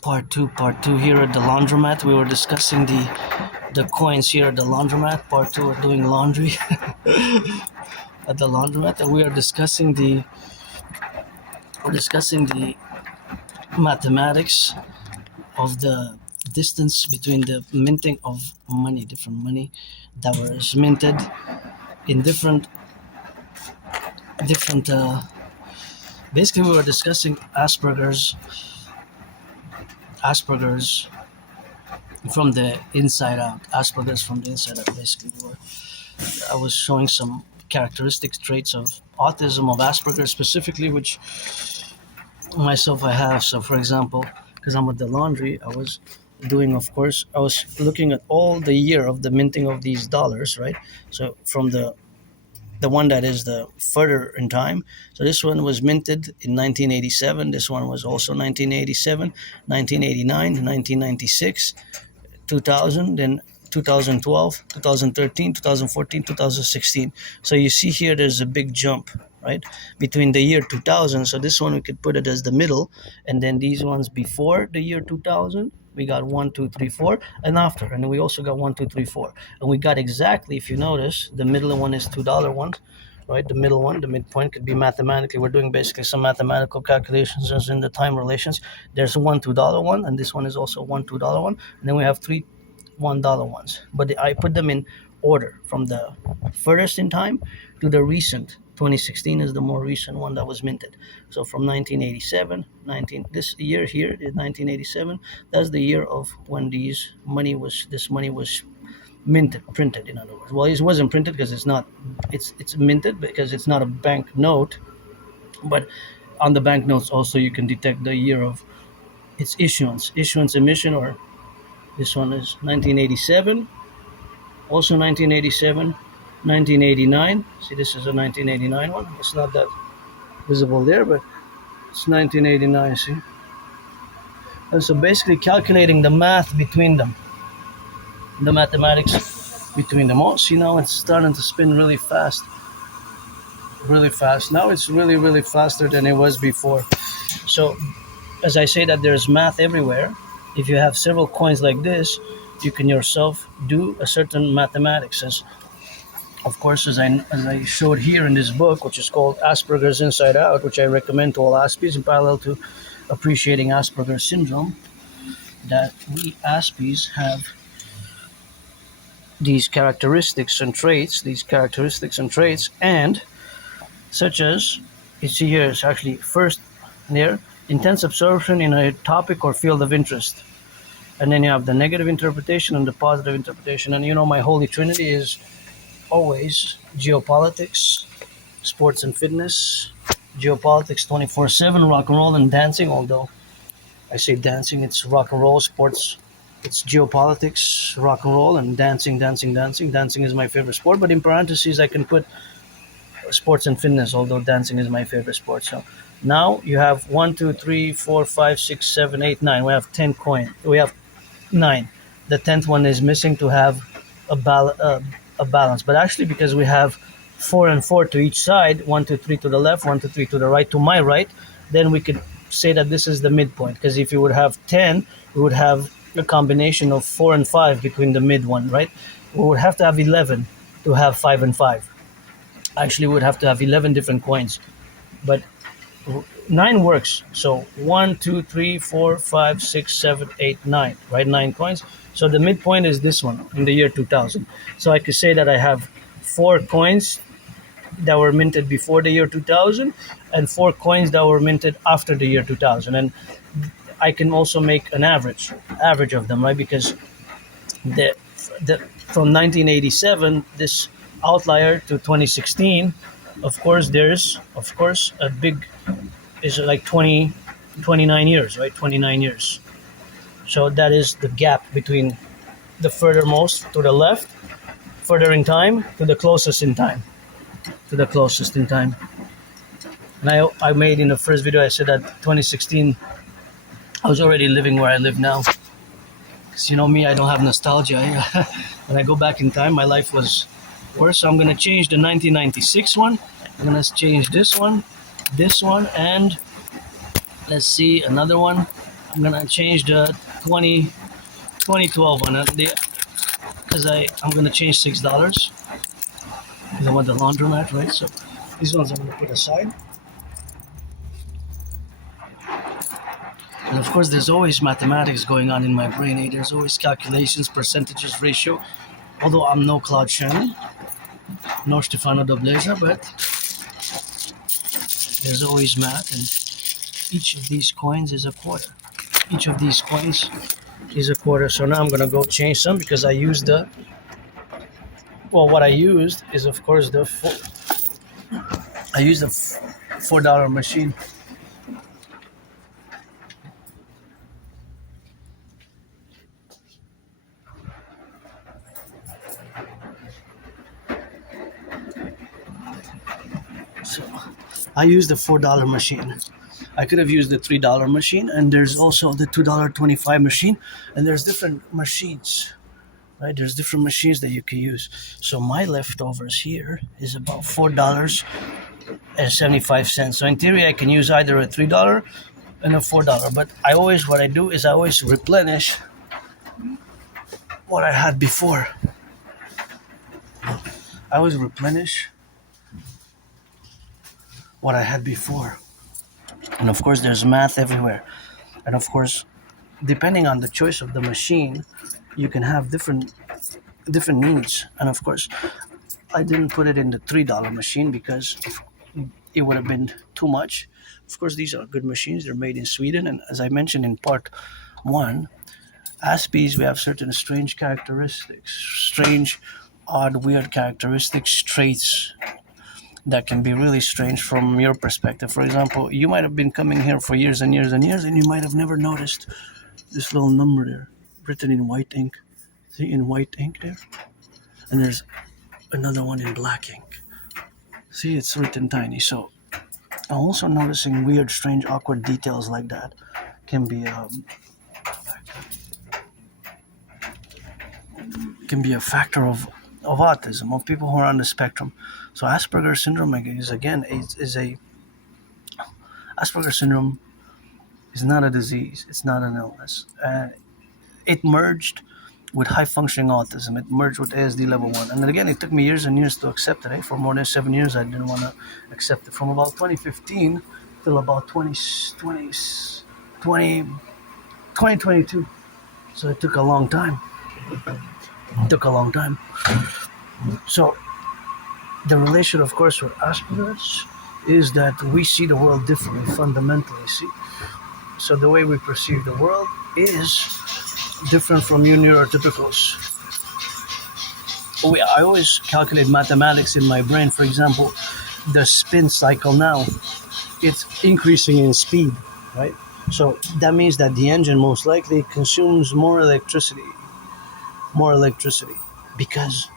Part two here at the laundromat. We were discussing the coins here at the laundromat. Part two, we're doing laundry at the laundromat, and we're discussing the mathematics of the distance between the minting of money, different money that was minted in different. Basically, we were discussing Asperger's from the inside out. Asperger's from the inside out. Basically, I was showing some characteristic traits of autism, of Asperger's specifically, which myself I have. So, for example, because I'm with the laundry, I was looking at all the year of the minting of these dollars, right? So from the one that is the further in time. So this one was minted in 1987. This one was also 1987, 1989, 1996, 2000, then 2012, 2013, 2014, 2016. So you see here there's a big jump, right, between the year 2000. So this one we could put it as the middle, and then these ones before the year 2000, we got 1, 2, 3, 4, and after, and then we also got 1, 2, 3, 4, and we got exactly, if you notice, the middle one is $2 one, right? The middle one, the midpoint, could be mathematically. We're doing basically some mathematical calculations as in the time relations. There's one $2 one, and this one is also one $2 one, and then we have three $1 ones. But I put them in order from the furthest in time to the recent. 2016 is the more recent one that was minted. So from 1987, this year here is 1987. That's the year of when this money was minted, printed, in other words. Well, it wasn't printed because it's minted because it's not a bank note, but on the bank notes also you can detect the year of its issuance, emission, or this one is 1987, also 1987, 1989. See, this is a 1989 one. It's not that visible there, but it's 1989, see? And so basically calculating the math between them, the mathematics between them. Oh, see, now it's starting to spin really fast. Really fast. Now it's really, really faster than it was before. So, as I say that there's math everywhere, if you have several coins like this, you can yourself do a certain mathematics. As I showed here in this book, which is called Asperger's Inside Out, which I recommend to all Aspies in parallel to appreciating Asperger's syndrome, that we Aspies have these characteristics and traits, and such as, you see here, it's actually first there, intense absorption in a topic or field of interest. And then you have the negative interpretation and the positive interpretation. And my holy trinity is always geopolitics, sports and fitness, geopolitics 24/7, rock and roll and dancing. Although I say dancing, it's rock and roll, sports, it's geopolitics, rock and roll, and dancing. Dancing is my favorite sport, but in parentheses I can put sports and fitness, although dancing is my favorite sport. So now you have 1, 2, 3, 4, 5, 6, 7, 8, 9. We have 10 coin. We have 9. The 10th one is missing to have a balance. But actually, because we have 4 and 4 to each side, 1, 2, 3 to the left, 1, 2, 3 to the right, to my right, then we could say that this is the midpoint. Because if you would have 10, we would have a combination of 4 and 5 between the mid one, right? We would have to have 11 to have 5 and 5. Actually, we would have to have 11 different coins. But 9 works. So 1, 2, 3, 4, 5, 6, 7, 8, 9, right? 9 coins. So the midpoint is this one in the year 2000. So I could say that I have 4 coins that were minted before the year 2000 and 4 coins that were minted after the year 2000. And I can also make an average of them, right? Because from 1987, this outlier to 2016, of course, there's a big, is like 29 years, right? 29 years. So that is the gap between the furthermost to the left, further in time, to the closest in time. And I made in the first video, I said that 2016, I was already living where I live now. Because me, I don't have nostalgia. When I go back in time, my life was worse. So I'm going to change the 1996 one. I'm going to change this one, and let's see, another one. I'm gonna change the 2012 one because I'm gonna change $6 because I want the laundromat, right? So these ones I'm gonna put aside. And of course, there's always mathematics going on in my brain. Eh? There's always calculations, percentages, ratio. Although I'm no Claude Shannon, nor Stefano Dobleja, but there's always math, and each of these coins is a quarter. Each of these coins is a quarter. So now I'm gonna go change some because I used what I used is of course I used the $4 machine. So I used the $4 machine. I could have used the $3 machine, and there's also the $2.25 machine, and there's different machines, right? There's different machines that you can use. So my leftovers here is about $4.75. So in theory, I can use either a $3 and a $4. But what I do is I always replenish what I had before. I always replenish what I had before. And of course, there's math everywhere. And of course, depending on the choice of the machine, you can have different needs. And of course, I didn't put it in the $3 machine because it would have been too much. Of course, these are good machines. They're made in Sweden. And as I mentioned in part one, Aspies, we have certain strange characteristics, strange, odd, weird characteristics, traits that can be really strange from your perspective. For example, you might have been coming here for years and years and years, and you might have never noticed this little number there, written in white ink. See, in white ink there? And there's another one in black ink. See, it's written tiny. So I'm also noticing weird, strange, awkward details like that can be a factor of autism, of people who are on the spectrum. So Asperger's syndrome is Asperger's syndrome is not a disease. It's not an illness. It merged with high functioning autism. It merged with ASD level 1. And again, it took me years and years to accept it. For more than 7 years, I didn't want to accept it. From about 2015 till about 2022. So it took a long time. So the relation, of course, with Asperger's is that we see the world differently, fundamentally. See, so the way we perceive the world is different from you neurotypicals. I always calculate mathematics in my brain. For example, the spin cycle now, it's increasing in speed, right? So that means that the engine most likely consumes more electricity because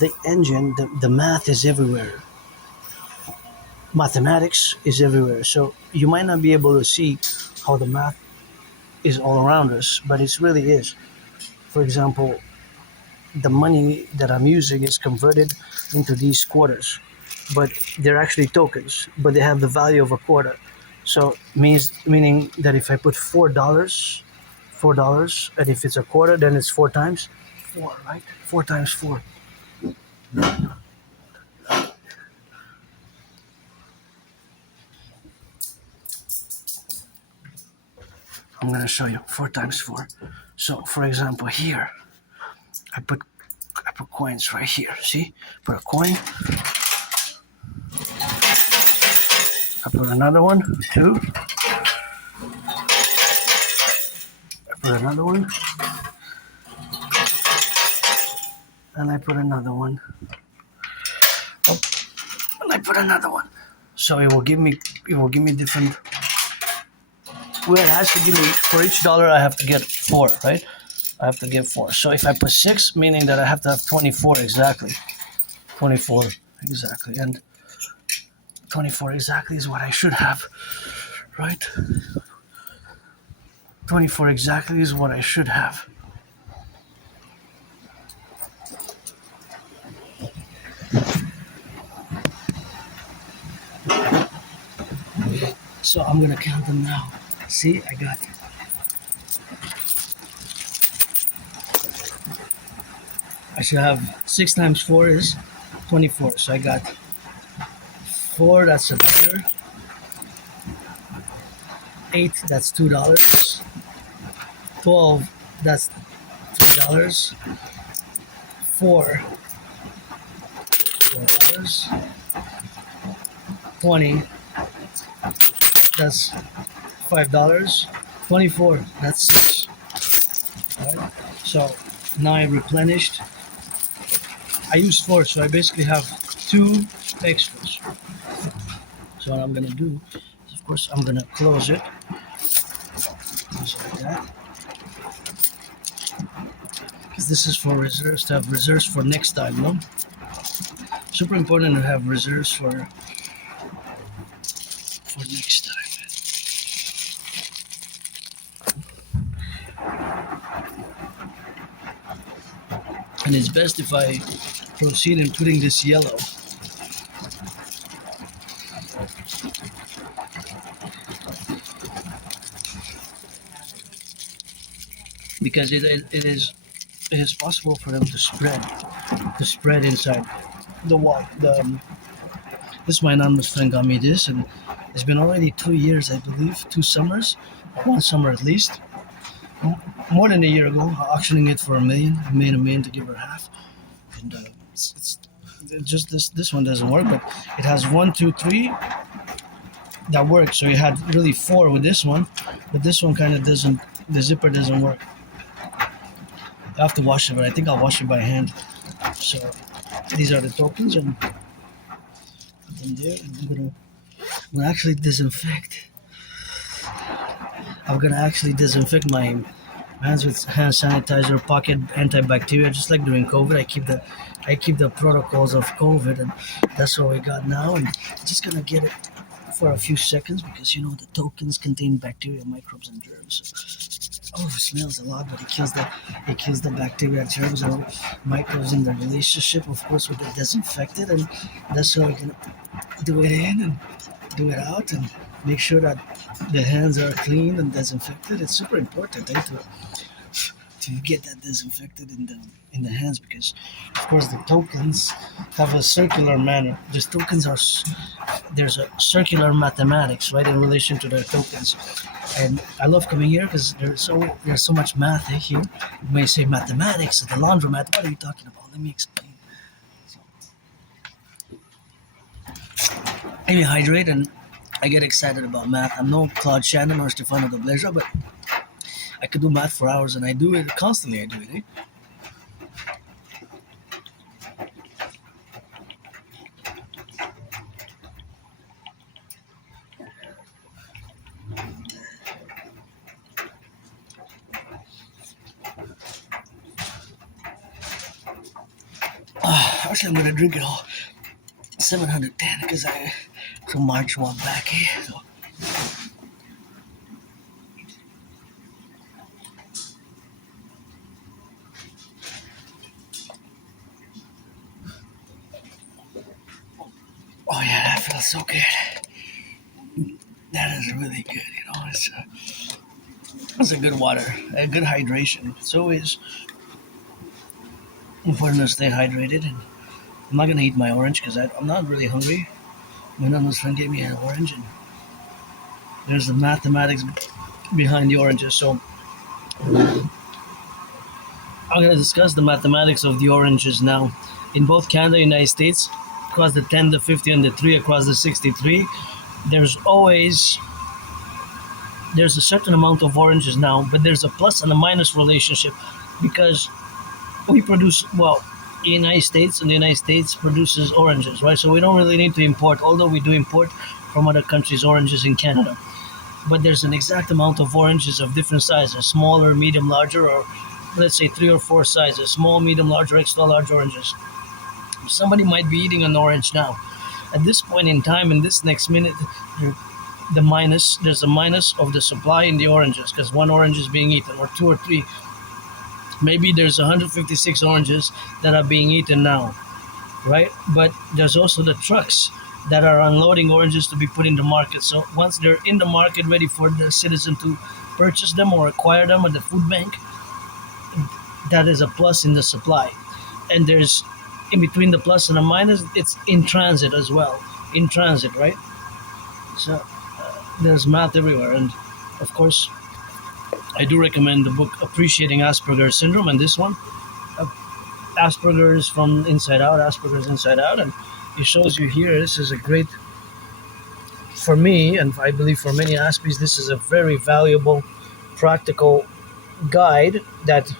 the engine, the math is everywhere. Mathematics is everywhere. So you might not be able to see how the math is all around us, but it really is. For example, the money that I'm using is converted into these quarters, but they're actually tokens, but they have the value of a quarter. So meaning that if I put $4, and if it's a quarter, then it's 4 times 4, right? 4 times 4. I'm gonna show you 4 times 4. So, for example, here I put coins right here. See, put a coin. I put another one, 2. I put another one, and I put another one. Oh, and I put another one. So it will give me different. Well, it has to give me, for each dollar I have to get 4, right? I have to get 4. So if I put 6, meaning that I have to have 24 exactly. 24 exactly. And 24 exactly is what I should have, right? 24 exactly is what I should have. So I'm gonna count them now. See, I got should have 6 times 4 is 24. So I got 4, that's $1. 8, that's $2. 12, that's $3. 4, $4. 20, that's $5. 24, that's 6. Right? So now I replenished. I used 4, so I basically have 2 extras. So what I'm gonna do is, of course, I'm gonna close it just like that, because this is for reserves, to have reserves for next time. No, super important to have reserves for next time. And it's best if I proceed in putting this yellow. Because it is possible for them to spread inside the wall. This my anonymous friend got me this, and it's been already 2 years, I believe, 2 summers, 1 summer at least, more than a year ago, auctioning it for $1 million. I made $1 million to give her half, and it's just this one doesn't work, but it has 1, 2, 3 that works. So you had really 4 with this one, but this one kind of doesn't. The zipper doesn't work. I have to wash it, but I think I'll wash it by hand. So these are the tokens, and put them there. And I'm gonna actually disinfect. I'm gonna actually disinfect my hands with hand sanitizer, pocket antibacterial, just like during COVID. I keep the protocols of COVID, and that's what we got now. And I'm just gonna get it for a few seconds, because the tokens contain bacteria, microbes, and germs. Oh, it smells a lot, but it kills the bacteria, germs, or microbes in the relationship. Of course, with the disinfected, and that's how we're gonna do it in and do it out, and make sure that the hands are clean and disinfected. It's super important, to get that disinfected in the hands, because of course the tokens have a circular manner. These tokens there's a circular mathematics, right, in relation to their tokens. And I love coming here because there's so much math here. You may say mathematics at the laundromat. What are you talking about? Let me explain. So, I hydrate, and I get excited about math. I'm no Claude Shannon or Stefano Dobleja, but I could do math for hours, and I do it constantly. I do it. Actually, I'm gonna drink it all. 710, because I so March walk back here. So. Oh yeah, that feels so good. That is really good. It's a good water, a good hydration. It's always important to stay hydrated. And I'm not gonna eat my orange because I'm not really hungry. My nonna's friend gave me an orange, and there's the mathematics behind the oranges. So I'm gonna discuss the mathematics of the oranges now. In both Canada and United States, across the 10, the 50, and the 3, across the 63, there's a certain amount of oranges now, but there's a plus and a minus relationship, because we produce, the United States produces oranges, right? So we don't really need to import, although we do import from other countries oranges in Canada. But there's an exact amount of oranges of different sizes, smaller, medium, larger, or let's say 3 or 4 sizes, small, medium, large, or extra large oranges. Somebody might be eating an orange now. At this point in time, in this next minute, there's a minus of the supply in the oranges, because 1 orange is being eaten, or 2 or 3. Maybe there's 156 oranges that are being eaten now, right? But there's also the trucks that are unloading oranges to be put in the market. So once they're in the market, ready for the citizen to purchase them or acquire them at the food bank, that is a plus in the supply. and there's in between the plus and the minus, it's in transit as well. In transit, right? So there's math everywhere, and of course, I do recommend the book Appreciating Asperger's Syndrome, and this one, uh, Asperger's from Inside Out, Asperger's Inside Out, and it shows you here. This is a great, for me, and I believe for many Aspies, this is a very valuable, practical guide that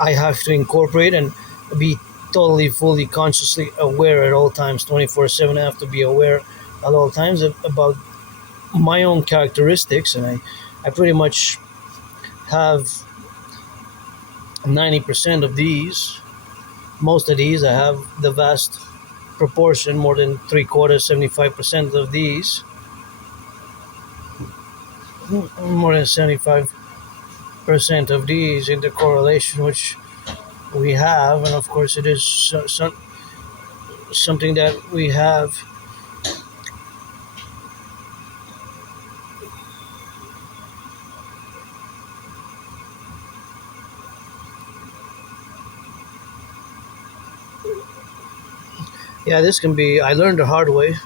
I have to incorporate and be totally, fully, consciously aware at all times, 24/7. I have to be aware at all times about my own characteristics, and I pretty much have 90% of these. Most of these, I have the vast proportion, more than three quarters, 75% of these, more than 75% of these in the correlation which we have, and of course it is something that we have. Yeah, this can be, I learned the hard way.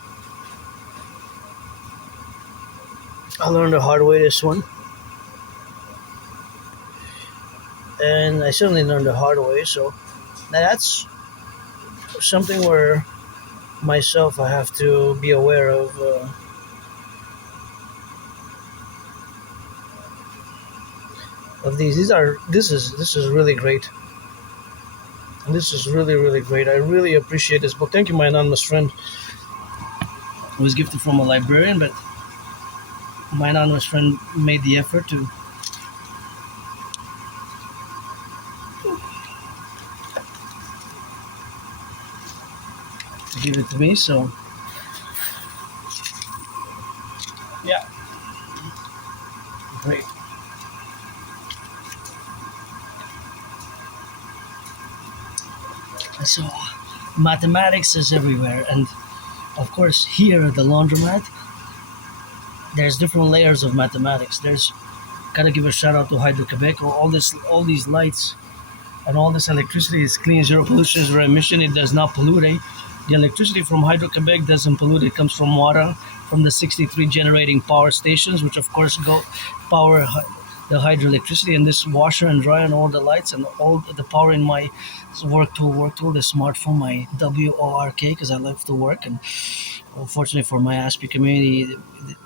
This one. And I certainly learned the hard way, so now that's something where myself I have to be aware of these. This is really great. This is really, really great. I really appreciate this book. Thank you, my anonymous friend. It was gifted from a librarian, but my anonymous friend made the effort to give it to me. So, yeah, great. So, mathematics is everywhere, and of course, here at the laundromat, there's different layers of mathematics. There's gotta give a shout out to Hydro-Quebec. All these lights and all this electricity is clean, zero pollution, zero emission. It does not pollute. The electricity from Hydro-Quebec doesn't pollute. It comes from water, from the 63 generating power stations, which of course go power the hydroelectricity, and this washer and dryer and all the lights and all the power in my work tool, the smartphone, my WORK, because I love to work. And unfortunately for my Aspie community,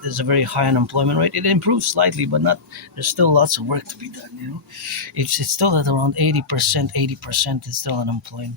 there's a very high unemployment rate. It improved slightly, but not. There's still lots of work to be done. It's still at around 80%. 80% is still unemployment.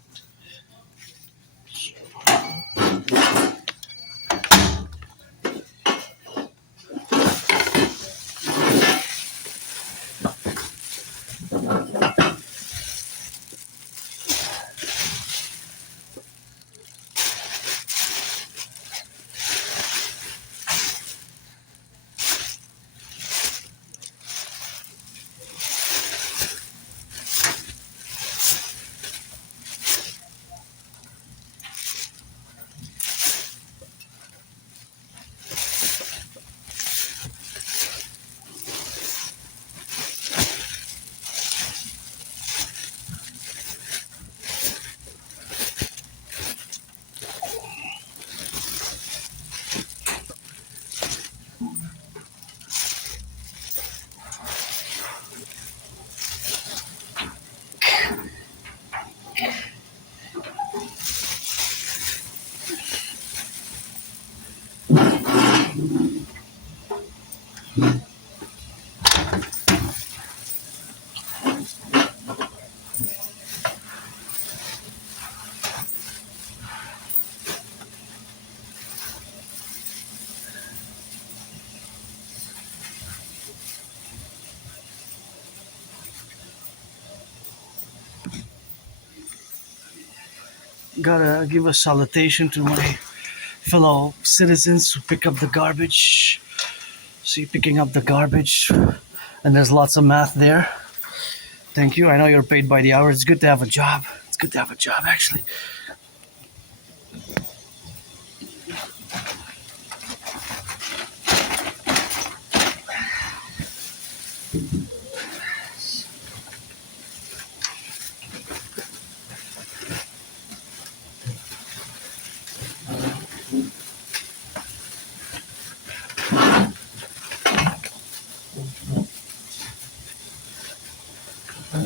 Gotta give a salutation to my fellow citizens who pick up the garbage. See, picking up the garbage, and there's lots of math there. Thank you. I know you're paid by the hour. It's good to have a job. It's good to have a job, actually. Okay,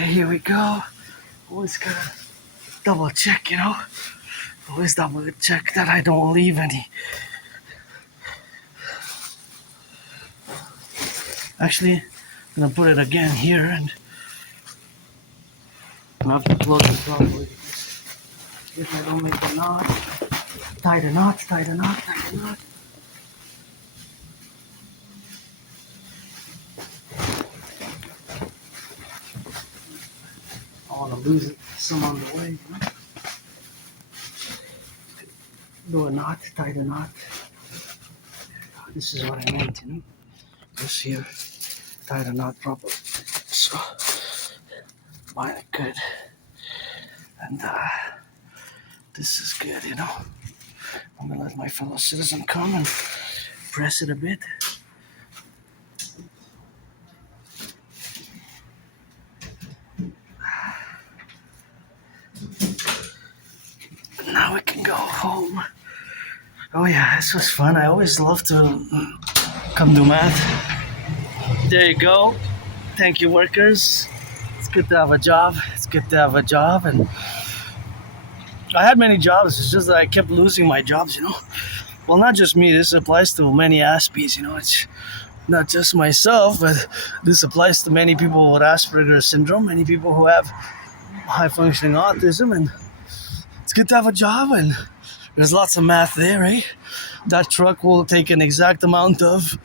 here we go. Always gotta double check, Always double check that I don't leave any. Actually, I'm gonna put it again here and I have to close it properly. If I don't make the knot, tie the knot, tie the knot, tie the knot. I want to lose some on the way, Do a knot, tie the knot. This is what I want, This here, tie the knot properly. So, mine good. And this is good, I'm gonna let my fellow citizen come and press it a bit. Now we can go home. Oh yeah, this was fun. I always love to come do math. There you go. Thank you, workers. It's good to have a job. And I had many jobs. It's just that I kept losing my jobs, Well, not just me. This applies to many Aspies, It's not just myself, but this applies to many people with Asperger's syndrome, many people who have high-functioning autism, and it's good to have a job, and there's lots of math there, right? That truck will take an exact amount of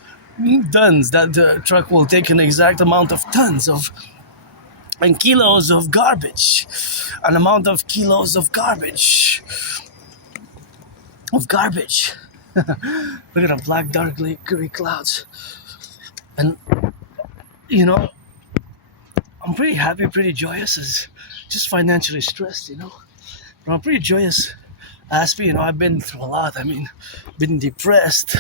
tons. That truck will take an exact amount of tons and kilos of garbage. An amount of kilos of garbage. Look at the black, dark, gray clouds. And, I'm pretty happy, pretty joyous. It's just financially stressed, But I'm pretty joyous. Aspie, I've been through a lot. Been depressed,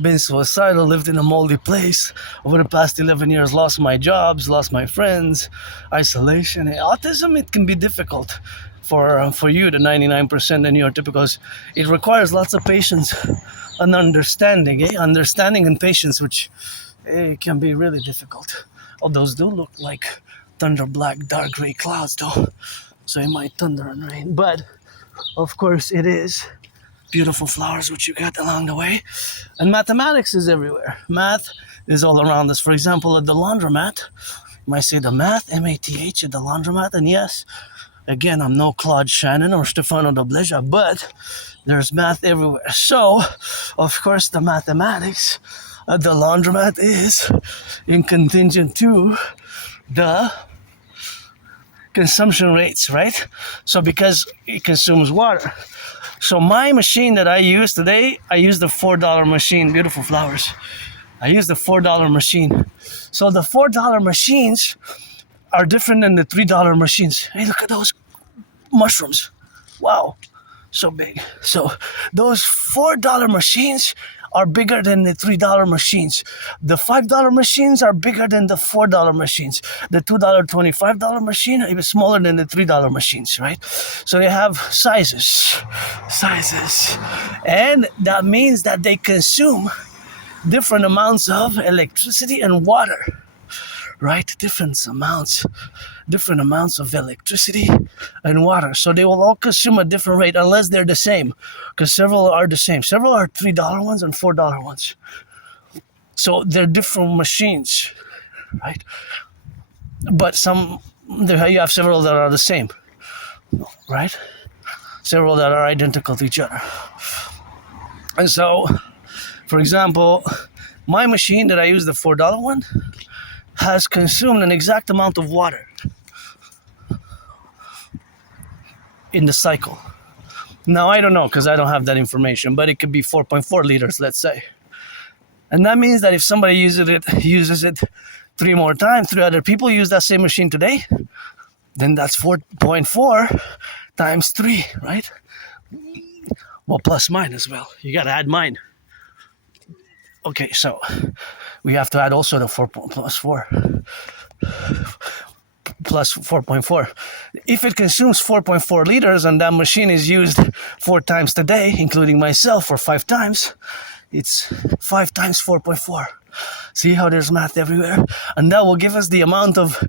been suicidal, lived in a moldy place. Over the past 11 years, lost my jobs, lost my friends, isolation. Autism, it can be difficult for you, the 99% in your typicals. It requires lots of patience and understanding, Understanding and patience, which can be really difficult. Oh, those do look like thunder, black, dark, gray clouds, though. So it might thunder and rain. But, of course, it is beautiful flowers which you got along the way. And mathematics is everywhere. Math is all around us. For example, at the laundromat, you might say the math, M-A-T-H, at the laundromat. And yes, again, I'm no Claude Shannon or Stefano Dobleja, but there's math everywhere. So, of course, the mathematics at the laundromat is in contingent to the consumption rates, right? So because it consumes water. So my machine that I use today, I use the $4 machine. Beautiful flowers. I use the $4 machine. So the $4 machines are different than the $3 machines. Hey, look at those mushrooms. Wow, so big. So those $4 machines are bigger than the $3 machines. The $5 machines are bigger than the $4 machines. The $2.25 machine are even smaller than the $3 machines, right? So they have sizes. And that means that they consume different amounts of electricity and water, right? Different amounts of electricity and water. So they will all consume a different rate unless they're the same, because several are the same. Several are $3 ones and $4 ones. So they're different machines, right? But you have several that are the same, right? Several that are identical to each other. And so, for example, my machine that I use, the $4 one, has consumed an exact amount of water in the cycle. Now, I don't know because I don't have that information, but it could be 4.4 liters, let's say. And that means that if somebody uses it 3 more times, 3 other people use that same machine today, then that's 4.4 times 3, right? Well, plus mine as well. You got to add mine. Okay, so we have to add also the 4 plus 4. Plus 4.4. If it consumes 4.4 liters and that machine is used 4 times today, including myself, or 5 times, it's 5 times 4.4. See how there's math everywhere? And that will give us the amount of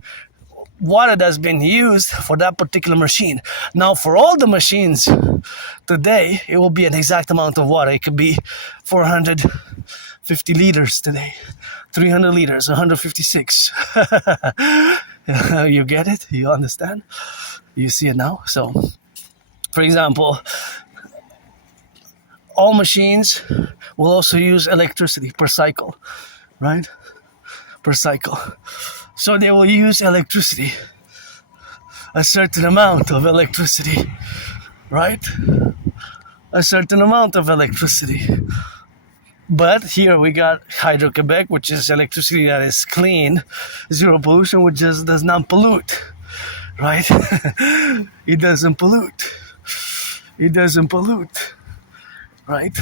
water that's been used for that particular machine. Now, for all the machines today, it will be an exact amount of water. It could be 450 liters today, 300 liters, 156. You get it? You understand? You see it now? So, for example, all machines will also use electricity per cycle, right? Per cycle. So they will use electricity, a certain amount of electricity, right? A certain amount of electricity. But here we got Hydro-Quebec, which is electricity that is clean, zero pollution, which just does not pollute, right? It doesn't pollute. It doesn't pollute, right?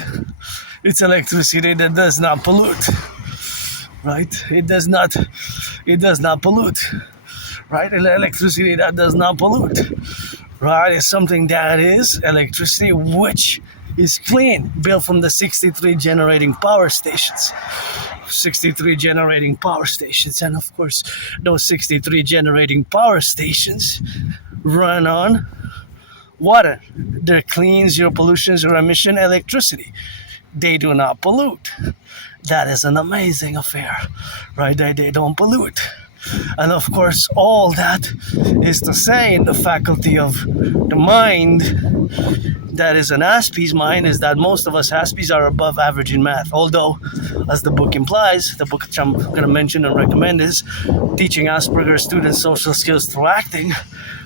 It's electricity that does not pollute, right? It does not pollute, right? Electricity that does not pollute, right? It's something that is electricity which is clean, built from the 63 generating power stations. 63 generating power stations, and of course those 63 generating power stations run on water. They're clean, zero pollution, zero emission electricity. They do not pollute. That is an amazing affair, right? They don't pollute. And of course, all that is to say in the faculty of the mind, that is an Aspie's mind, is that most of us Aspies are above average in math. Although, as the book implies, the book which I'm going to mention and recommend is Teaching Asperger's Students Social Skills Through Acting.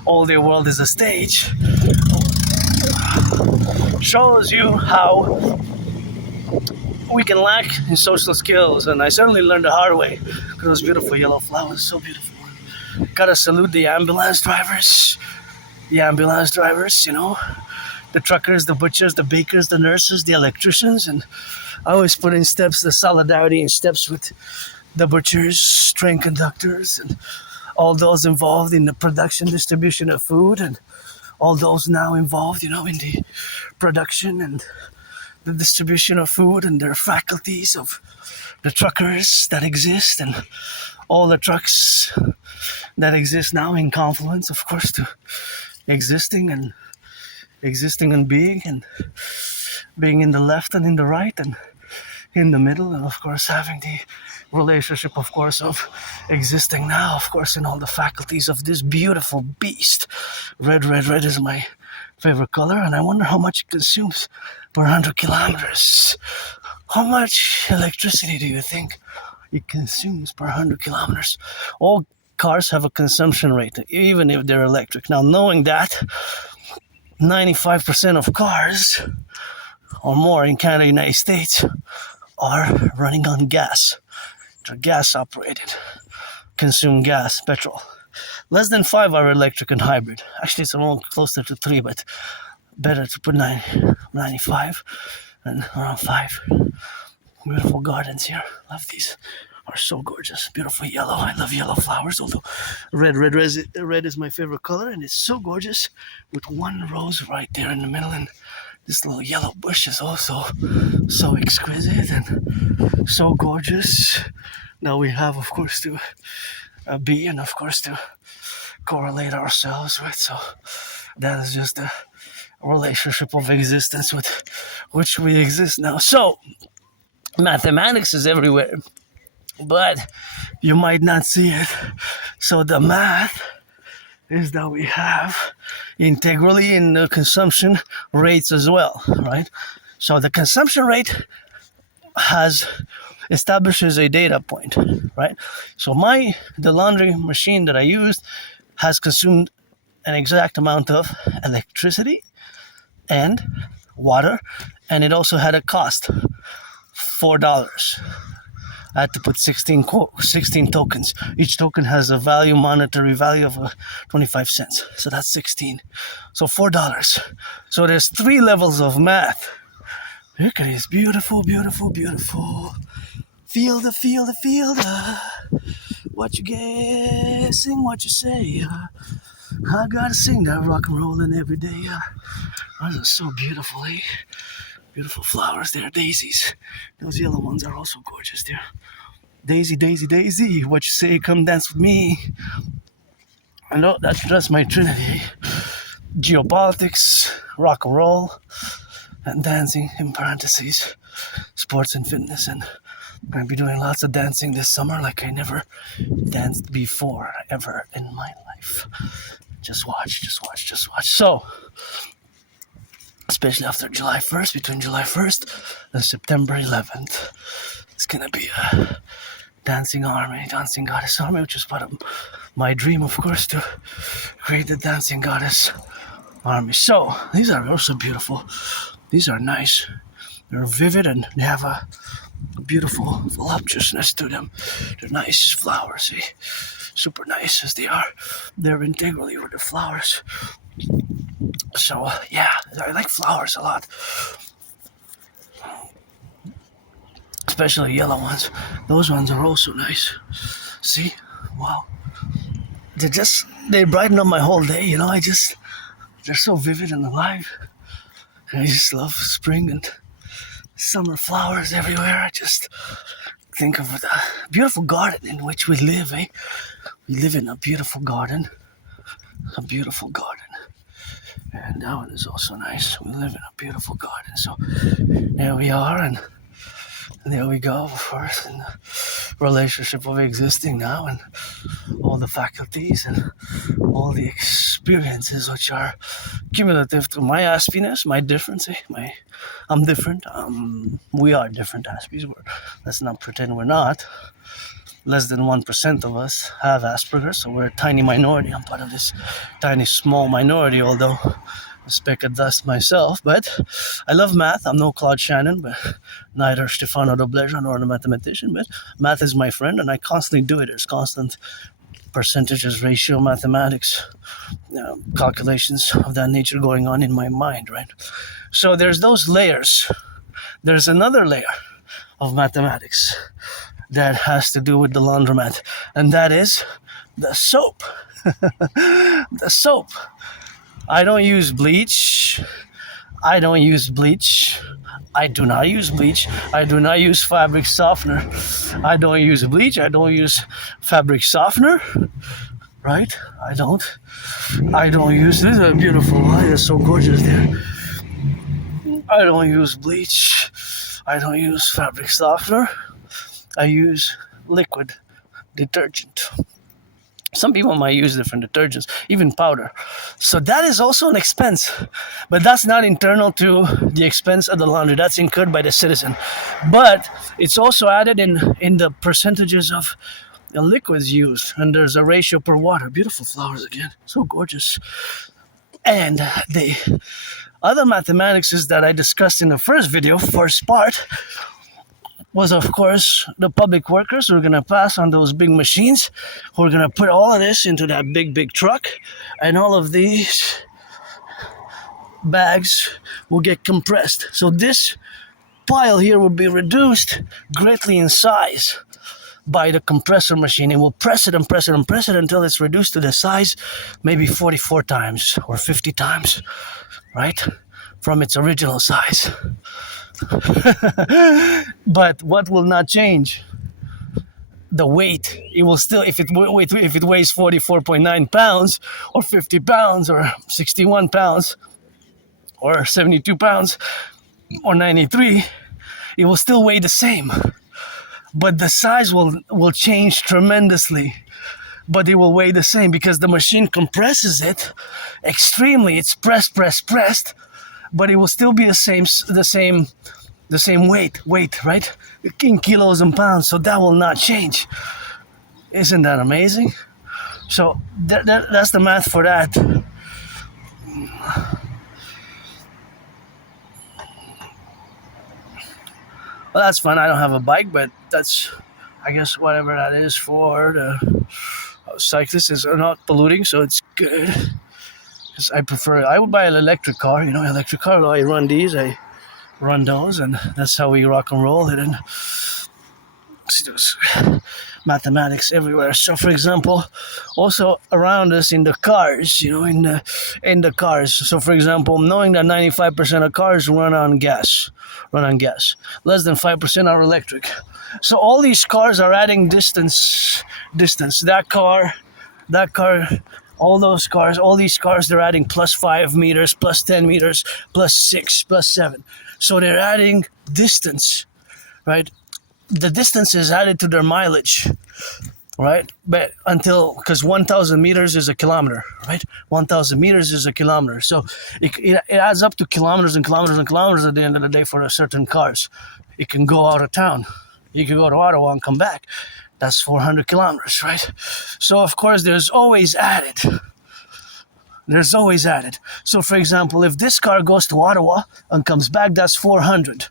All Their World is a Stage. Shows you how we can lack in social skills, and I certainly learned the hard way. Those beautiful yellow flowers, so beautiful. Gotta salute the ambulance drivers. The ambulance drivers, you know, the truckers, the butchers, the bakers, the nurses, the electricians, and I always put in steps the solidarity in steps with the butchers, train conductors, and all those involved in the production, distribution of food, and all those now involved, you know, in the production and the distribution of food, and their faculties of the truckers that exist, and all the trucks that exist now in confluence, of course, to existing and being in the left and in the right and in the middle, and of course having the relationship, of course, of existing now, of course, in all the faculties of this beautiful beast. Red is my favorite color, and I wonder how much it consumes per 100 kilometers. How much electricity do you think it consumes per 100 kilometers? All cars have a consumption rate, even if they're electric. Now, knowing that 95% of cars or more in Canada, United States, are running on gas. They're gas operated, consume gas, petrol. Less than 5 are electric and hybrid. Actually, it's a little closer to 3, but better to put 95 and around 5. Beautiful gardens here. Love these. Are so gorgeous. Beautiful yellow. I love yellow flowers, although red is my favorite color, and it's so gorgeous with one rose right there in the middle, and this little yellow bush is also so exquisite and so gorgeous. Now we have, of course, to be, and of course to correlate ourselves with. So that is just a relationship of existence with which we exist now. So mathematics is everywhere, but you might not see it. So the math is that we have integrally in the consumption rates as well, right? So the consumption rate establishes a data point, right? So the laundry machine that I used has consumed an exact amount of electricity and water, and it also had a cost, $4. I had to put 16 tokens. Each token has a monetary value of 25 cents. So that's 16. So $4. So there's 3 levels of math Look at this, beautiful, beautiful, beautiful. Feel the, feel the, feel the. What you guessing, what you say. I gotta sing that rock and rollin' every day. Those are so beautiful, eh? Beautiful flowers there, daisies. Those yellow ones are also gorgeous there. Daisy, daisy, daisy, what you say, come dance with me. I know that's my trinity, eh? Geopolitics, rock and roll, and dancing in parentheses, sports and fitness. And I'm going to be doing lots of dancing this summer like I never danced before ever in my life. Just watch, just watch, just watch. So, especially after July 1st, between July 1st and September 11th, it's going to be a dancing army, dancing goddess army, which is part of my dream, of course, to create the dancing goddess army. So, these are also beautiful. These are nice. They're vivid and they have a beautiful voluptuousness to them. They're nice flowers, eh? Super nice as they are. They're integrally with the flowers. So, yeah, I like flowers a lot. Especially yellow ones. Those ones are also nice. See? Wow. They brighten up my whole day, you know. They're so vivid and alive. I just love spring and summer flowers everywhere. I just think of the beautiful garden in which we live, eh? We live in a beautiful garden. A beautiful garden. And that one is also nice. We live in a beautiful garden. So there we are, and there we go, of course, in the relationship of existing now, and all the faculties and all the experiences which are cumulative to my Aspiness, my difference. I'm different. We are different Aspies. Let's not pretend we're not. Less than 1% of us have Asperger's, so we're a tiny minority. I'm part of this tiny, small minority, although a speck of dust myself. But I love math. I'm no Claude Shannon, but neither Stefano Dobleja nor a mathematician. But math is my friend, and I constantly do it. There's constant percentages, ratio, mathematics, calculations of that nature going on in my mind, right? So there's those layers. There's another layer of mathematics that has to do with the laundromat, and that is the soap. The soap. I don't use bleach. I do not use bleach. I do not use fabric softener. I don't use bleach. I don't use fabric softener. Right? I don't use this. A beautiful light. It's so gorgeous there. I don't use bleach. I don't use fabric softener. I use liquid detergent. Some people might use different detergents, even powder. So that is also an expense, but that's not internal to the expense of the laundry. That's incurred by the citizen. But it's also added in the percentages of the liquids used, and there's a ratio per water. Beautiful flowers again, so gorgeous. And the other mathematics is that I discussed in the first part, was, of course, the public workers who are going to pass on those big machines, who are going to put all of this into that big truck, and all of these bags will get compressed. So this pile here will be reduced greatly in size by the compressor machine. It will press it and press it and press it until it's reduced to the size maybe 44 times or 50 times, right, from its original size. But what will not change? The weight. It will still, if it weighs 44.9 pounds or 50 pounds or 61 pounds or 72 pounds or 93, it will still weigh the same. But the size will change tremendously. But it will weigh the same because the machine compresses it extremely. It's pressed, but it will still be the same weight, right? In kilos and pounds, so that will not change. Isn't that amazing? So that's the math for that. Well, that's fun. I don't have a bike, but that's, I guess, whatever that is for the cyclists is not polluting, so it's good. I would buy an electric car, electric car. I run these. I run those, and that's how we rock and roll it. And mathematics everywhere. So, for example, also around us in the cars, in the cars. So, for example, knowing that 95% of cars run on gas, less than 5% are electric. So, all these cars are adding distance. That car, all these cars, they're adding plus 5 meters, plus 10 meters, plus 6, plus 7. So they're adding distance, right? The distance is added to their mileage, right? But because 1,000 meters is a kilometer, right? 1,000 meters is a kilometer. So it adds up to kilometers and kilometers and kilometers at the end of the day for a certain cars. It can go out of town. You can go to Ottawa and come back. That's 400 kilometers, right? So, of course, there's always added. So, for example, if this car goes to Ottawa and comes back, that's 400.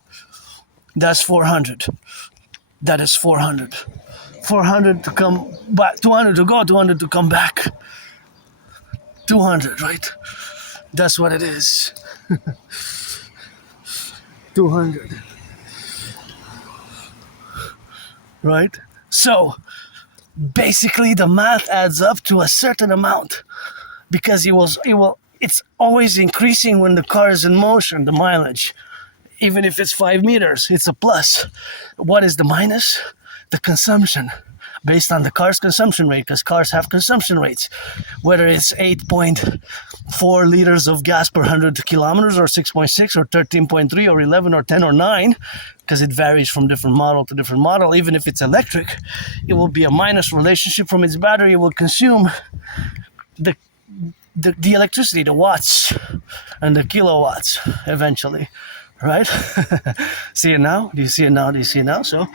That is 400. 400 to come back, 200 to go, 200 to come back. 200, right? That's what it is. 200. Right? So, basically the math adds up to a certain amount because it's always increasing when the car is in motion, the mileage. Even if it's 5 meters, it's a plus. What is the minus? The consumption, based on the car's consumption rate, because cars have consumption rates. Whether it's 8.4 liters of gas per 100 kilometers, or 6.6, or 13.3, or 11, or 10, or 9, because it varies from different model to different model. Even if it's electric, it will be a minus relationship from its battery. It will consume the electricity, the watts, and the kilowatts eventually. Right? See it now? Do you see it now? So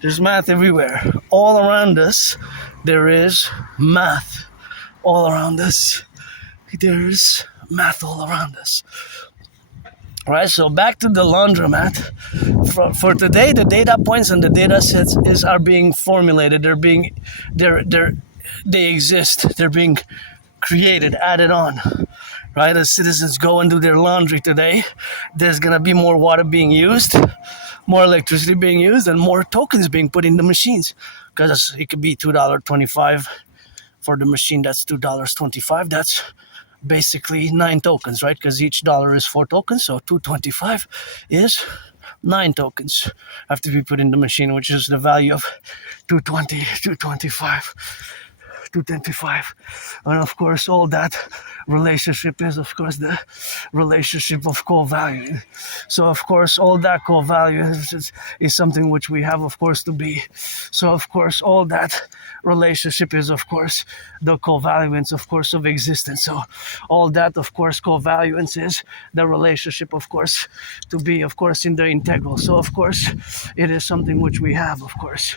there's math everywhere. All around us, there is math. All around us, there's math all around us. Right? So back to the laundromat. For today, the data points and the data sets are being formulated. They exist. They're being created, added on. Right, as citizens go and do their laundry today, there's going to be more water being used, more electricity being used, and more tokens being put in the machines. Because it could be $2.25 for the machine, that's $2.25. That's basically 9 tokens, right? Because each dollar is 4 tokens, so $2.25 is 9 tokens have to be put in the machine, which is the value of $2.25. And of course, all that relationship is, of course, the relationship of co-value. So, of course, all that co-value is something which we have, of course, to be. So, of course, all that relationship is, of course, the co-valuance, of course, of existence. So, all that, of course, co-valuance is the relationship, of course, to be, of course, in the integral. So, of course, it is something which we have, of course.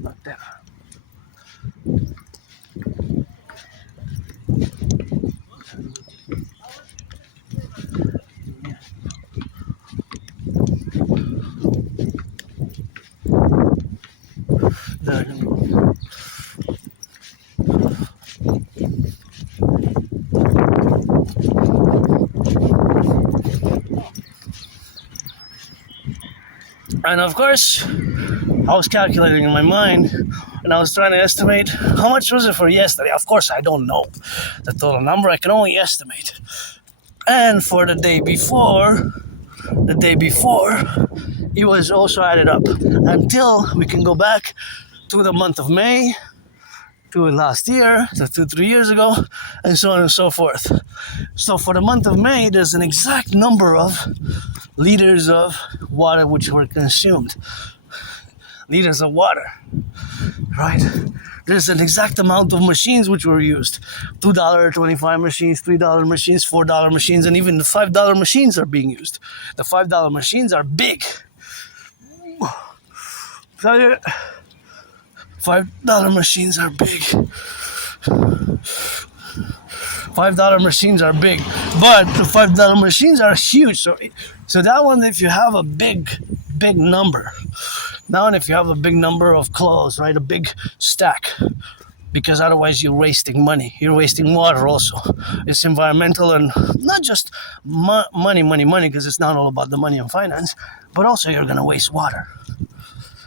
Not there. And of course, I was calculating in my mind, and I was trying to estimate how much was it for yesterday. Of course, I don't know the total number. I can only estimate. And for the day before, it was also added up until we can go back to the month of May, to last year, to 2-3 years ago, and so on and so forth. So for the month of May, there's an exact number of liters of water which were consumed. Liters of water, right? there's an exact amount of machines which were used. $2.25 machines, $3 machines, $4 machines, and even the $5 machines are being used. The $5 machines are big. $5 machines are big. $5 machines are big, but the $5 machines are huge. So that one, if you have a big number, now if you have a big number of clothes, right, a big stack, because otherwise you're wasting money, you're wasting water also. It's environmental and not just money, because it's not all about the money and finance, but also you're gonna waste water,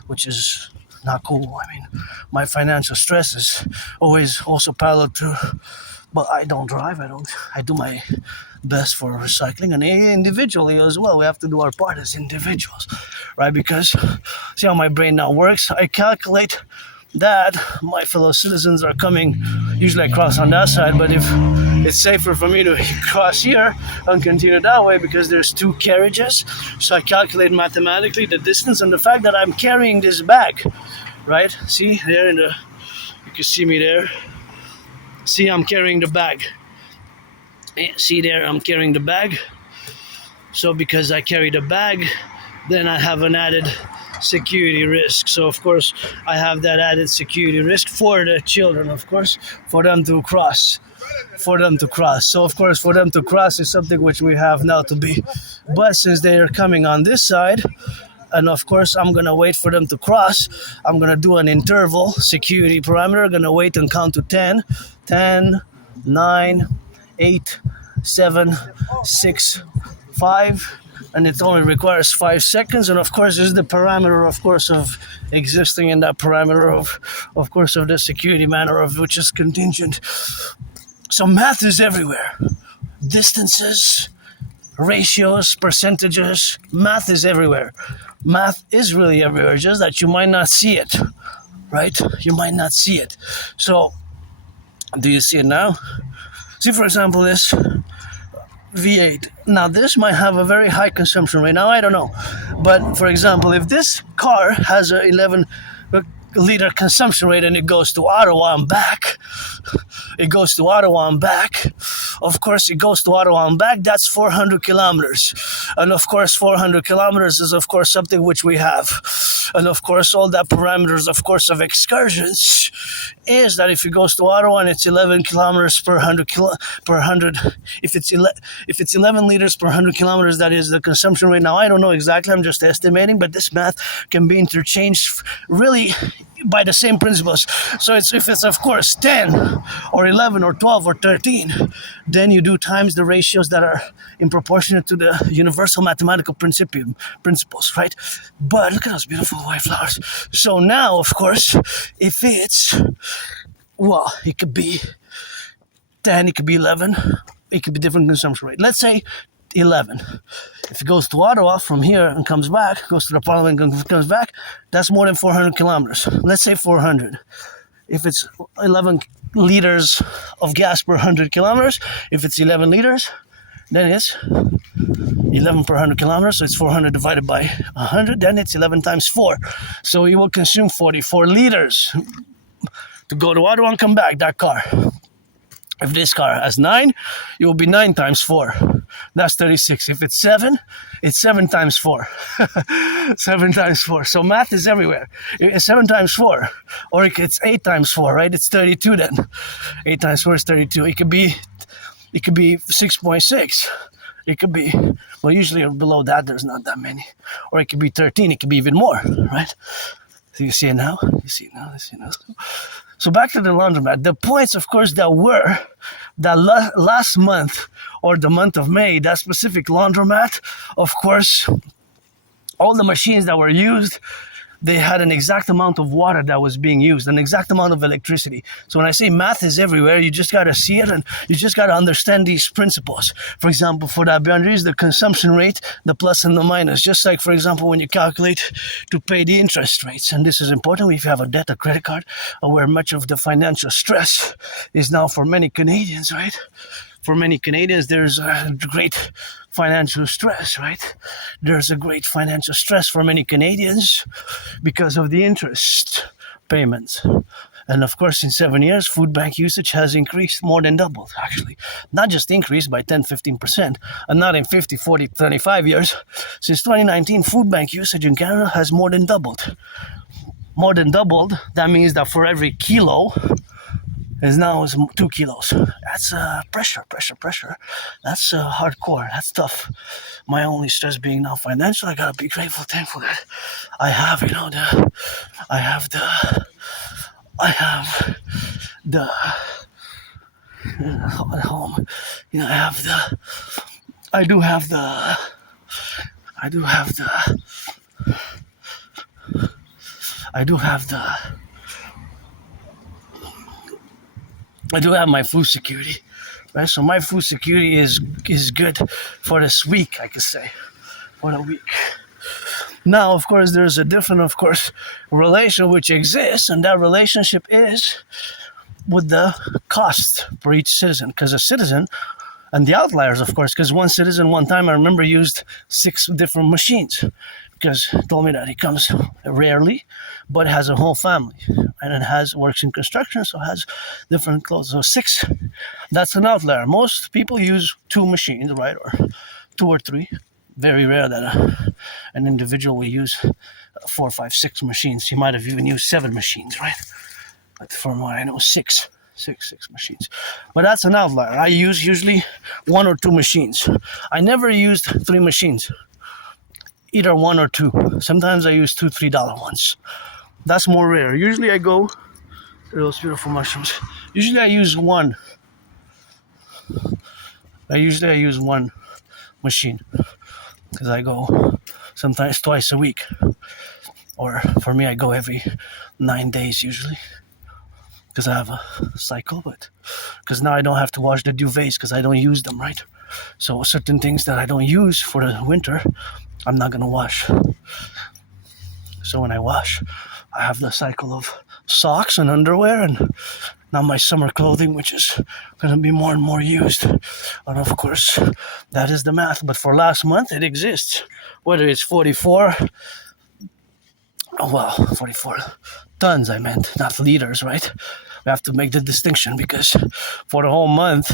which is not cool. I mean, my financial stress is always also parallel to, but I don't drive. I do my best for recycling, and individually as well. We have to do our part as individuals, right? Because see how my brain now works. I calculate that my fellow citizens are coming. Usually I cross on that side, but if it's safer for me to cross here and continue that way because there's two carriages, so I calculate mathematically the distance and the fact that I'm carrying this bag, right? See there you can see me there. See, I'm carrying the bag. See there, I'm carrying the bag. So because I carry the bag, then I have an added security risk. So of course I have that added security risk for the children, of course, for them to cross. So of course for them to cross is something which we have now to be. But since they are coming on this side, and of course I'm gonna wait for them to cross, I'm gonna do an interval security parameter. I'm gonna wait and count to 10, 9, 8, 7, 6, 5, and it only requires 5 seconds. And of course, this is the parameter, of course, of existing in that parameter of course, of the security manner of which is contingent. So math is everywhere. Distances, ratios, percentages, math is everywhere. Math is really everywhere, just that you might not see it, right? You might not see it. So, do you see it now? See, for example, this V8. Now, this might have a very high consumption rate. Now, I don't know. But, for example, if this car has a 11 liter consumption rate and it goes to Ottawa and back, of course it goes to Ottawa and back, that's 400 kilometers. And of course 400 kilometers is of course something which we have. And of course all that parameters of course of excursions is that if it goes to Ottawa and it's 11 kilometers per 100, if it's 11 liters per 100 kilometers, that is the consumption rate. Now I don't know exactly, I'm just estimating, but this math can be interchanged really by the same principles. So if it's of course 10 or 11 or 12 or 13, then you do times the ratios that are in proportionate to the universal mathematical principles, right? But look at those beautiful white flowers. So now, of course, if it's, well, it could be 10, it could be 11, it could be different consumption rate. Let's say 11. If it goes to Ottawa from here and comes back, goes to the Parliament and comes back, that's more than 400 kilometers. Let's say 400. If it's 11 liters of gas per 100 kilometers, if it's 11 liters, then it's 11 per 100 kilometers, so it's 400 divided by 100, then it's 11 times 4. So you will consume 44 liters to go to Ottawa and come back, that car. If this car has 9, it will be 9 times 4. That's 36. If it's 7, it's 7 times 4. 7 times 4. So math is everywhere. It's 7 times 4. Or it's 8 times 4, right? It's 32 then. 8 times 4 is 32. It could be 6.6. It could be, well, usually below that, there's not that many. Or it could be 13. It could be even more, right? So you see it now? You see it now? So back to the laundromat. The points, of course, that were that last month or the month of May, that specific laundromat, of course, all the machines that were used, they had an exact amount of water that was being used, an exact amount of electricity. So when I say math is everywhere, you just got to see it and you just got to understand these principles. For example, for that boundaries, the consumption rate, the plus and the minus. Just like, for example, when you calculate to pay the interest rates. And this is important if you have a debt, a credit card, or where much of the financial stress is now for many Canadians, right? For many Canadians, there's a great financial stress, right? There's a great financial stress for many Canadians because of the interest payments. And of course, in 7 years, food bank usage has increased, more than doubled, actually. Not just increased by 10, 15%, and not in 50, 40, 35 years. Since 2019, food bank usage in Canada has more than doubled. More than doubled, that means that for every kilo, is now 2 kilos. That's pressure. That's hardcore. That's tough. My only stress being now financial. I gotta be grateful, thankful that I have, at home. I do have my food security, right? So my food security is good for this week, I could say, for the week. Now, of course, there's a different, relation which exists, and that relationship is with the cost for each citizen. Because a citizen, and the outliers, of course, because one citizen one time, I remember, used 6 different machines, because he told me that he comes rarely, but has a whole family, and it works in construction, so has different clothes. So 6, that's an outlier. Most people use 2 machines, right, or 2 or 3. Very rare that an individual will use 4, 5, 6 machines. He might have even used 7 machines, right? But from what I know, 6 machines. But that's an outlier. I use usually 1 or 2 machines. I never used 3 machines. Either 1 or 2. Sometimes I use $2, $3 ones. That's more rare. Usually I go to those beautiful mushrooms. Usually I use 1. I use 1 machine, because I go sometimes twice a week. Or for me, I go every 9 days usually, because I have a cycle, but because now I don't have to wash the duvets because I don't use them, right? So certain things that I don't use for the winter, I'm not going to wash. So when I wash, I have the cycle of socks and underwear, and now my summer clothing, which is going to be more and more used. And of course, that is the math. But for last month, it exists. Whether it's 44 tons, I meant, not liters, right? We have to make the distinction, because for the whole month,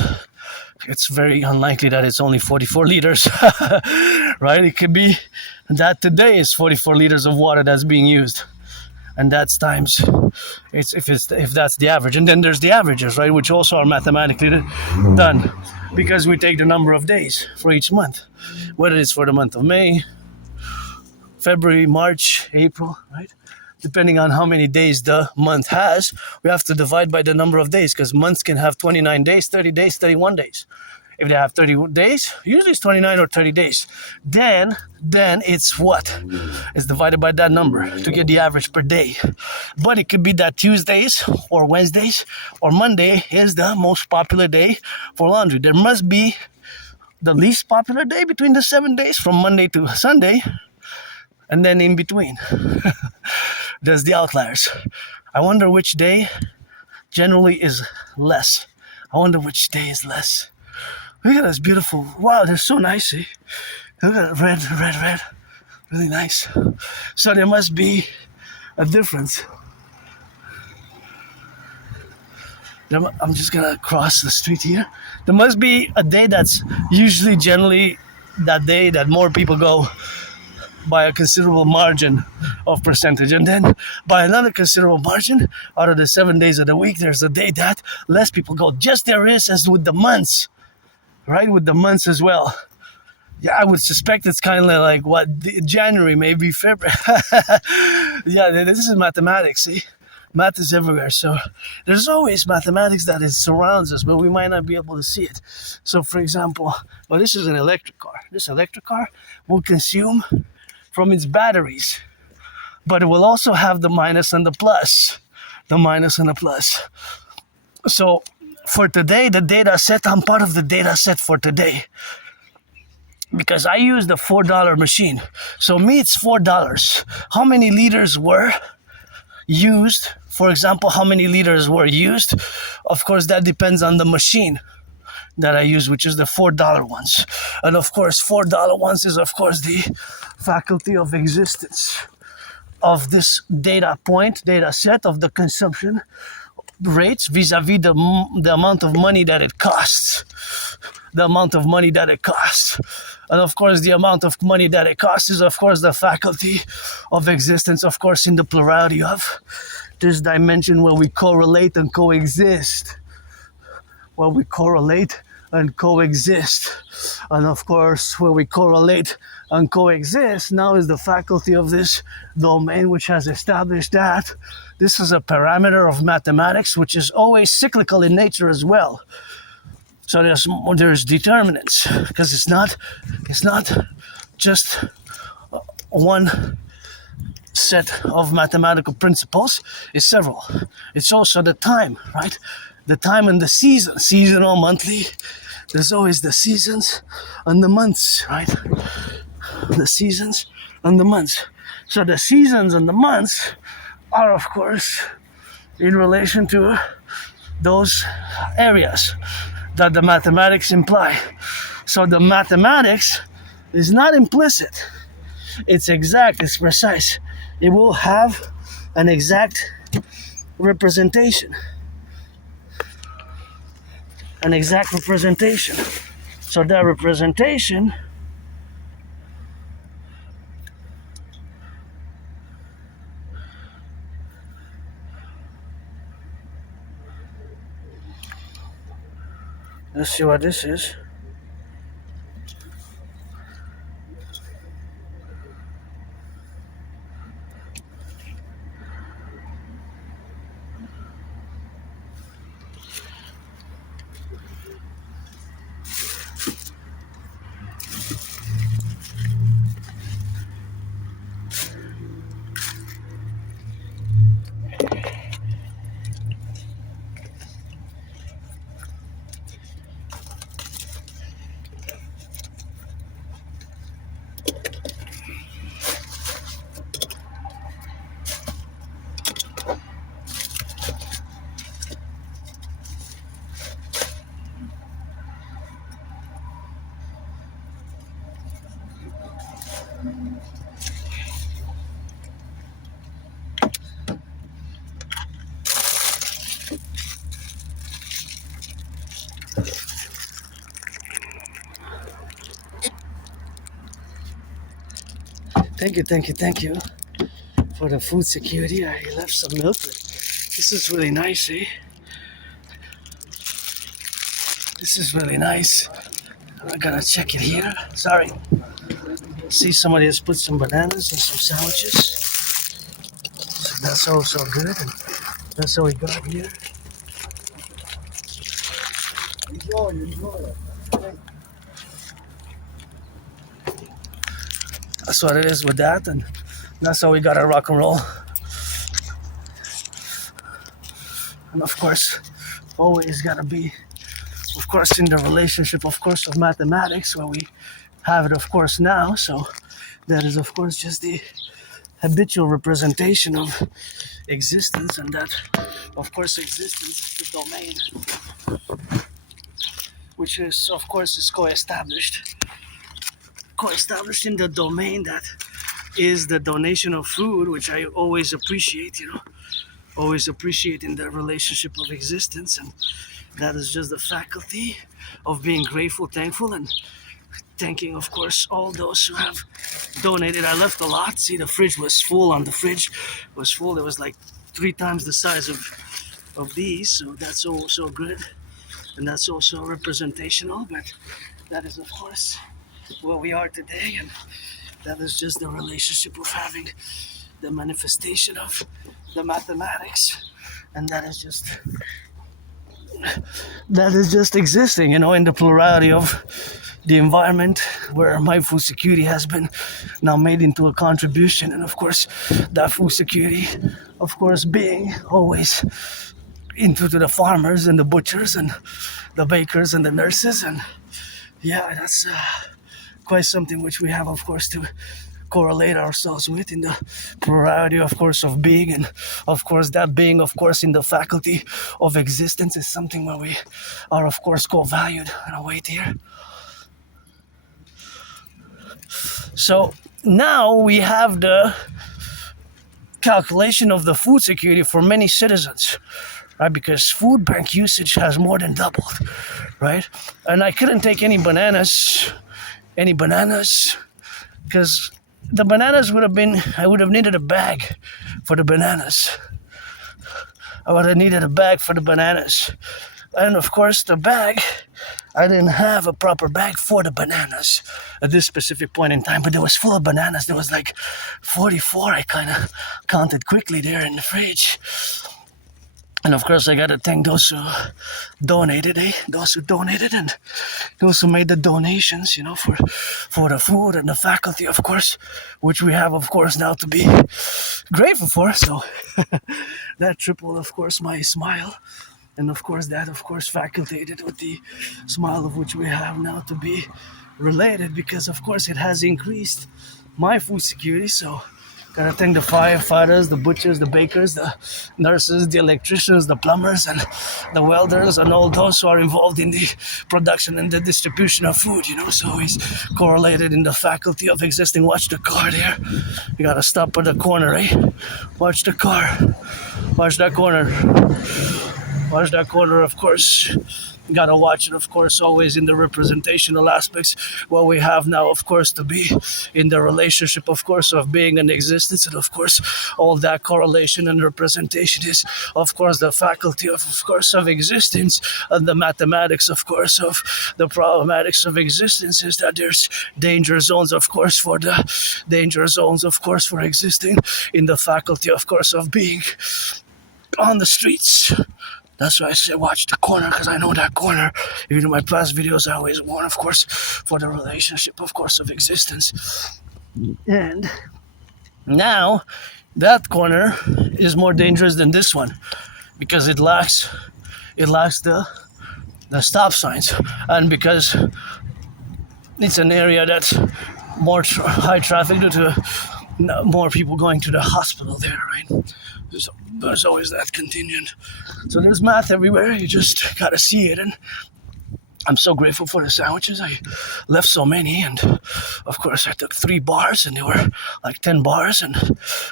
it's very unlikely that it's only 44 liters, right? It could be that today is 44 liters of water that's being used. And that's times, if that's the average. And then there's the averages, right, which also are mathematically done, because we take the number of days for each month, whether it's for the month of May, February, March, April, right? Depending on how many days the month has, we have to divide by the number of days, because months can have 29 days, 30 days, 31 days. If they have 30 days, usually it's 29 or 30 days. Then it's what? It's divided by that number to get the average per day. But it could be that Tuesdays or Wednesdays or Monday is the most popular day for laundry. There must be the least popular day between the 7 days, from Monday to Sunday, and then in between. There's the outliers. I wonder which day generally is less. Look at this beautiful. Wow, they're so nice. Eh? Look at it, red. Really nice. So there must be a difference. I'm just gonna cross the street here. There must be a day that's usually generally that day that more people go by a considerable margin of percentage, and then by another considerable margin, out of the 7 days of the week, there's a day that less people go. Just there is, as with the months, right? With the months as well. Yeah, I would suspect it's kind of like what January, maybe February. Yeah, this is mathematics. See, math is everywhere. So there's always mathematics that it surrounds us, but we might not be able to see it. So, for example, well, this is an electric car. This electric car will consume from its batteries, but it will also have the minus and the plus. So for today, the data set, I'm part of the data set for today, because I use the $4 machine. So me, it's $4. How many liters were used? For example, how many liters were used? Of course, that depends on the machine that I use, which is the $4 ones. And of course, $4 ones is, of course, the faculty of existence of this data set of the consumption, rates vis-a-vis the amount of money that it costs. The amount of money that it costs. And of course, the amount of money that it costs is, of course, the faculty of existence, of course, in the plurality of this dimension where we correlate and coexist. Where we correlate and coexist. And of course, where we correlate and coexist now is the faculty of this domain, which has established that this is a parameter of mathematics, which is always cyclical in nature as well. So there's determinants, because it's not just one set of mathematical principles. It's several. It's also the time, right? The time and the season, seasonal, monthly. There's always the seasons and the months, right? The seasons and the months. So the seasons and the months are, of course, in relation to those areas that the mathematics imply. So the mathematics is not implicit. It's exact, it's precise. It will have an exact representation. An exact representation. So that representation let's see what this is. Thank you for the food security. I left some milk. This is really nice, eh? This is really nice. I gotta check it here. Sorry. See, somebody has put some bananas and some sandwiches. So that's also good. And that's all we got here. Enjoy. That's what it is with that, and that's how we got our rock and roll. And of course, always gotta be, of course, in the relationship, of course, of mathematics, where we have it, of course, now. So that is, of course, just the habitual representation of existence, and that, of course, existence is the domain, which is, of course, is co-established in the domain that is the donation of food, which I always appreciate, always appreciate in the relationship of existence. And that is just the faculty of being grateful, thankful, and thanking, of course, all those who have donated. I left a lot. See, the fridge was full. On the fridge was full. It was like 3 times the size of these. So that's also good. And that's also representational. But that is, of course, where we are today, and that is just the relationship of having the manifestation of the mathematics, and that is just existing, in the plurality of the environment where my food security has been now made into a contribution. And of course, that food security, of course, being always into the farmers and the butchers and the bakers and the nurses. And yeah, that's quite something which we have, of course, to correlate ourselves with in the plurality, of course, of being. And of course, that being, of course, in the faculty of existence is something where we are, of course, co-valued. And I'll wait here. So now we have the calculation of the food security for many citizens, right? Because food bank usage has more than doubled, right? And I couldn't take any bananas, because the bananas would have been, I would have needed a bag for the bananas. I would have needed a bag for the bananas. And of course, the bag, I didn't have a proper bag for the bananas at this specific point in time, but it was full of bananas. There was like 44, I kind of counted quickly there in the fridge. And of course, I got to thank those who donated, those who donated and those who made the donations, for the food, and the faculty, of course, which we have, of course, now to be grateful for. So that tripled, of course, my smile. And of course, that, of course, facultated with the smile of which we have now to be related, because, of course, it has increased my food security. So gotta thank the firefighters, the butchers, the bakers, the nurses, the electricians, the plumbers, and the welders, and all those who are involved in the production and the distribution of food, So it's correlated in the faculty of existing. Watch the car there. You gotta stop at the corner, Watch the car. Watch that corner. Watch that corner, of course. You gotta watch it, of course, always in the representational aspects. What we have now, of course, to be in the relationship, of course, of being in existence. And of course, all that correlation and representation is, of course, the faculty of course, of existence. And the mathematics, of course, of the problematics of existence is that there's danger zones, of course, for existing in the faculty, of course, of being on the streets. That's why I say watch the corner, because I know that corner. Even in my past videos, I always warn, of course, for the relationship, of course, of existence. And now, that corner is more dangerous than this one, because it lacks the stop signs, and because it's an area that's more high traffic due to more people going to the hospital there, right? There's always that contingent. So there's math everywhere. You just gotta see it. And I'm so grateful for the sandwiches. I left so many, and of course I took 3 bars, and they were like 10 bars. And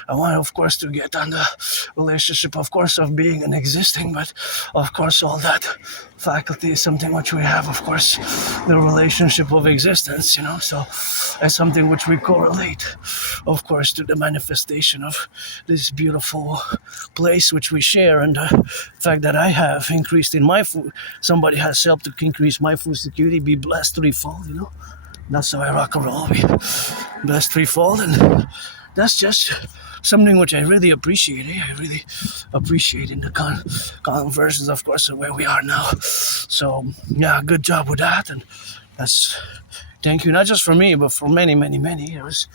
I wanted, of course, to get on the relationship, of course, of being and existing. But of course, all that faculty is something which we have, of course, the relationship of existence, So it's something which we correlate, of course, to the manifestation of this beautiful place which we share, and the fact that I have increased in my food. Somebody has helped to increase my food security, be blessed threefold, That's how I rock and roll, be blessed threefold, and that's just something which I really appreciate. I really appreciate in the conversions, of course, of where we are now. So yeah, good job with that, and that's thank you, not just for me, but for many, many, many. There was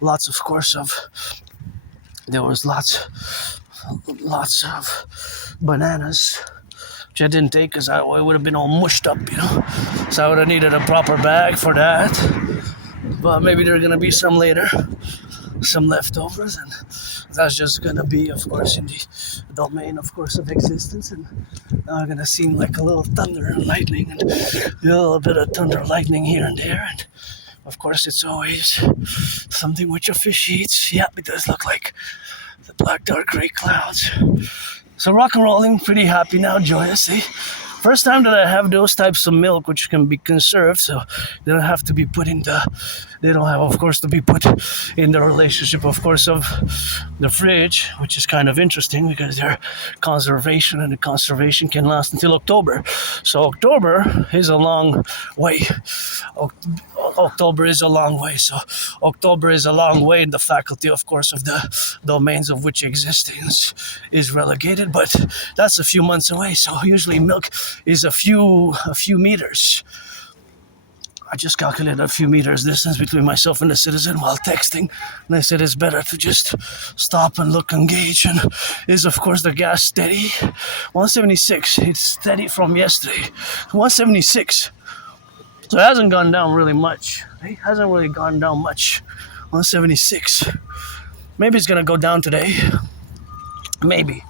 lots of bananas, which I didn't take because I would have been all mushed up, So I would have needed a proper bag for that. But maybe there are gonna be some later, some leftovers, and that's just gonna be, of course, in the domain, of course, of existence. And now I'm gonna seem like a little thunder and lightning, and a little bit of thunder, lightning here and there. And of course, it's always something which officiates. Yeah, it does look like the black, dark, gray clouds. So rock and rolling, pretty happy now, joyous. First time that I have those types of milk which can be conserved, so they don't have to be put in they don't have, of course, to be put in the relationship, of course, of the fridge, which is kind of interesting because their conservation, and the conservation can last until October. So October is a long way. October is a long way. So October is a long way in the faculty, of course, of the domains of which existence is relegated, but that's a few months away. So usually milk is a few meters. I just calculated a few meters distance between myself and the citizen while texting, and I said it's better to just stop and look and gauge. And is, of course, the gas steady? 176. It's steady from yesterday. 176. So it hasn't gone down really much. It hasn't really gone down much. 176. Maybe it's gonna go down today. Maybe.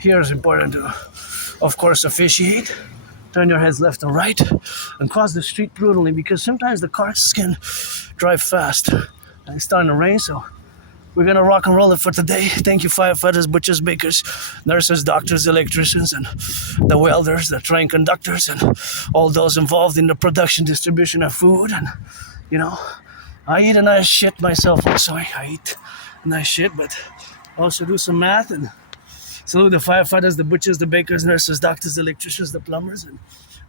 Here is important to, of course, officiate. Turn your heads left and right, and cross the street prudently, because sometimes the cars can drive fast. And it's starting to rain, so we're gonna rock and roll it for today. Thank you, firefighters, butchers, bakers, nurses, doctors, electricians, and the welders, the train conductors, and all those involved in the production, distribution of food. And you know, I eat a nice shit myself also. I eat a nice shit, but I also do some math and salute the firefighters, the butchers, the bakers, nurses, doctors, the electricians, the plumbers, and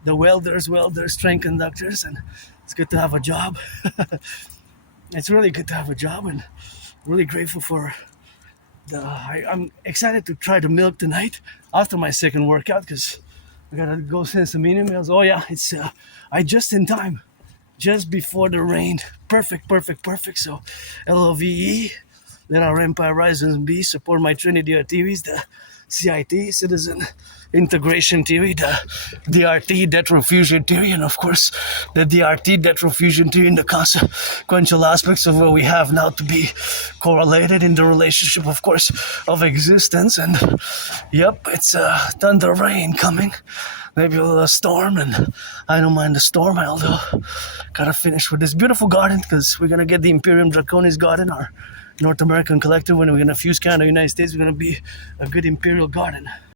the welders, train conductors. And it's good to have a job. It's really good to have a job, and really grateful for I'm excited to try the milk tonight after my second workout because I gotta go send some emails. Oh yeah, it's I just in time, just before the rain. Perfect. So LOVE, let our empire rise and be. Support my Trinity TVs, the CIT, Citizen Integration TV, the DRT, Debt Refusion Theory, and of course the DRT, Debt Refusion Theory, and the consequential aspects of what we have now to be correlated in the relationship, of course, of existence. And yep, it's thunder rain coming, maybe a little storm, and I don't mind the storm. Although gotta finish with this beautiful garden because we're gonna get the Imperium Draconis garden, our North American collective. When we're gonna fuse Canada, United States, we're gonna be a good imperial garden.